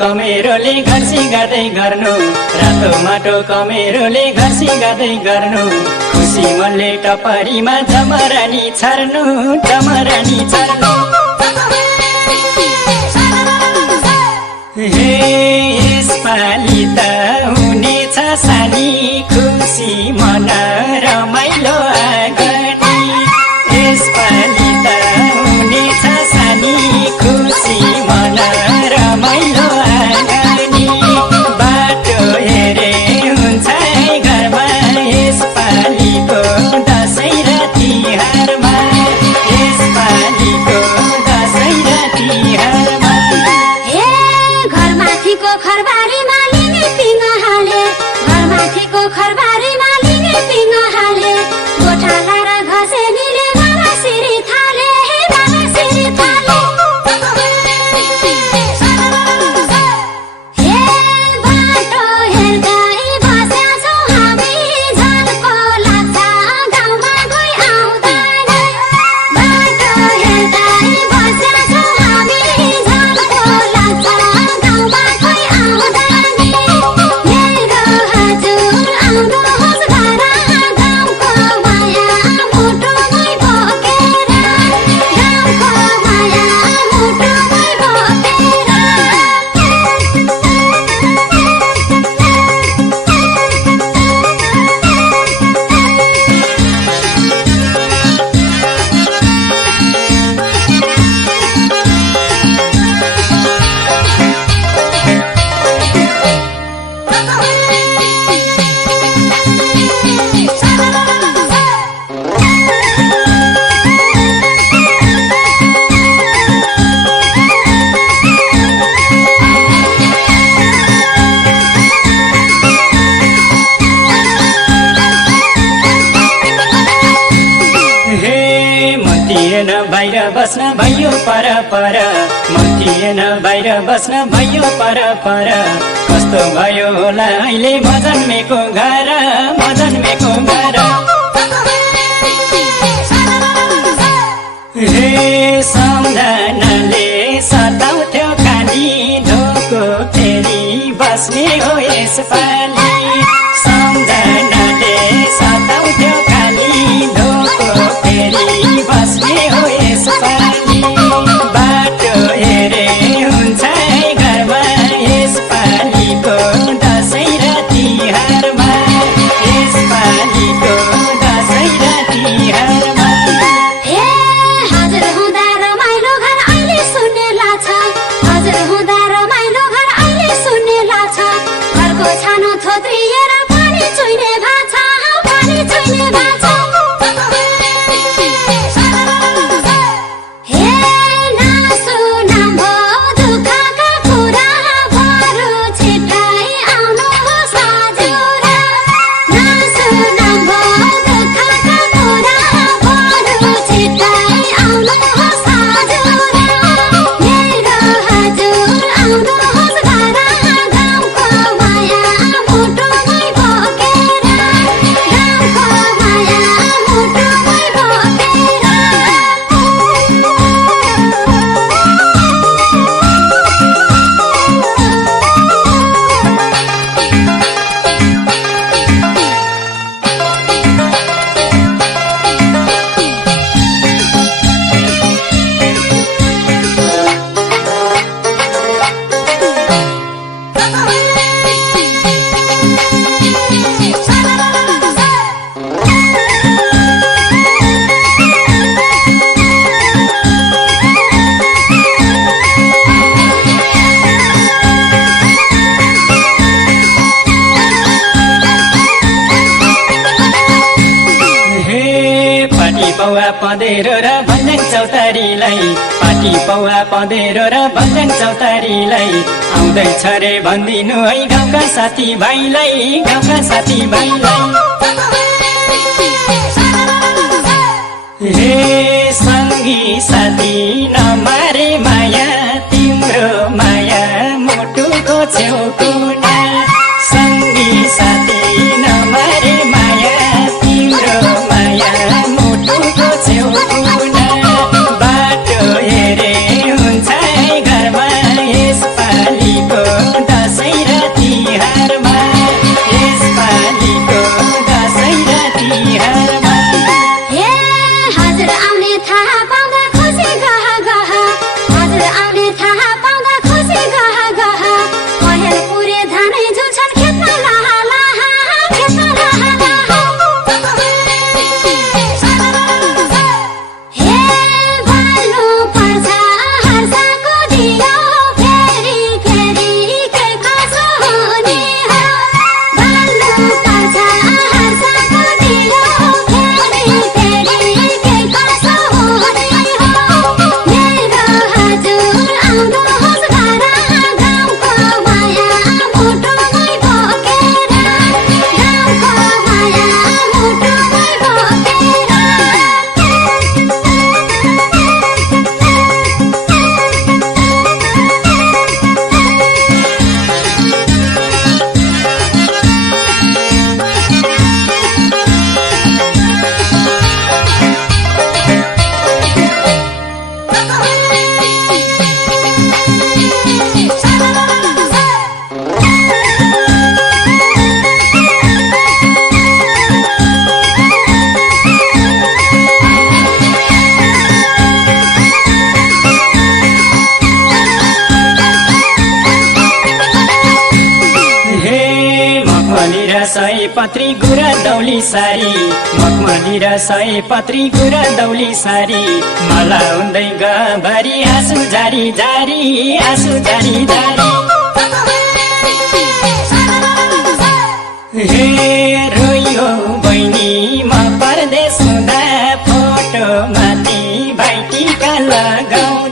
कमेरोले घर्सी गर्दै गर्नु रातो माटो कमेरोले घर्सी गर्दै गर्नु खुसी मनले टपरीमा जमरानी छर्नु जमरानी छर्नु हे यसपालि त हुनेछ सानी खुसी मन रमाइलो आगनी यसपालि त हुनेछ सानी खुसी मन रमाइलो आगनी बाटो हेरे हुन्छ घरमा यसपालिको दसैँ र तिहारमा यसपालिको दसैँ र तिहारमा घरमाथिको खरबारीमा लिने पिङ हाले घरमाथिको खरबारीमा लिने पिङ हाले गोठाला र घसेनीले मामा सिरी थाले हे मामा सिरी थाले हे बाटो हेर्दै बस्या छौ हामी झल्को लाग्छ गाउँमा कोही आउँदैन बाटो हेर्दै बस्या छौ हामी झल्को लाग्छ गाउँमा कोही आउँदैन मेरो हजुर आउनुहोस् घर गाउँको माया मुटुमै बोकेर गाउँको माया मुटुमै बोकेर बाहिर बस्न भयो पर पर म थिएन बाहिर बस्न भयो पर पर कस्तो भयो होला अहिले म जन्मेको घर म जन्मेको घर हे सम्झनाले सताउँथ्यो काली धोको फेरि बस्ने हो यसपालि सम्झनाले सताउँथ्यो काली धोको फेरि बस्ने हो यसपालि बाटो हेरे हुन्छ घरमा यसपालिको दसैँ र तिहारमा यसपालिको दसैँ र तिहारमा ए हजुर हुँदा रमाइलो घर अहिले सुन्ने लाग्छ हजुर हुँदा रमाइलो घर अहिले सुन्ने लाग्छ घरको छानो थोत्रिएर पानी चुइने भाछ पानी चुइने भाछ हे नासु नाम्भो दुःखका कुरा बरु छिट्टै आउनुहोस् हजुर नासु नाम्भो दुःखका कुरा बरु छिट्टै आउनुहोस् हजुर मेरो हजुर आउनुहोस् घर गाउँको माया मुटुमै बोकेर गाउँको माया मुटुमै बोकेर पौवा पँधेरो र भन्जन चौतारीलाई पाटी पौवा पँधेरो र भन्जन चौतारीलाई आउँदैछ रे भनिदिनु है गाउँका साथीभाइलाई गाउँका साथीभाइलाई हे सङ्गी साथी नमारे माया तिम्रो माया मुटुको छेउकुना सङ्गी साथी नमारे माया तिम्रो माया मुटुको छेउकुना बाटो हेरे हुन्छ घरमा यसपालिको पत्री गुरा दौली सारी मखमली र सय पत्री गुरा दौली सारी मला हुँदै गभरी आँसु जारी जारी आँसु जारी जारी हे रोइयो बहिनी म परदेश हुँदा फोटो माथि भाइ टिका लगाउँदा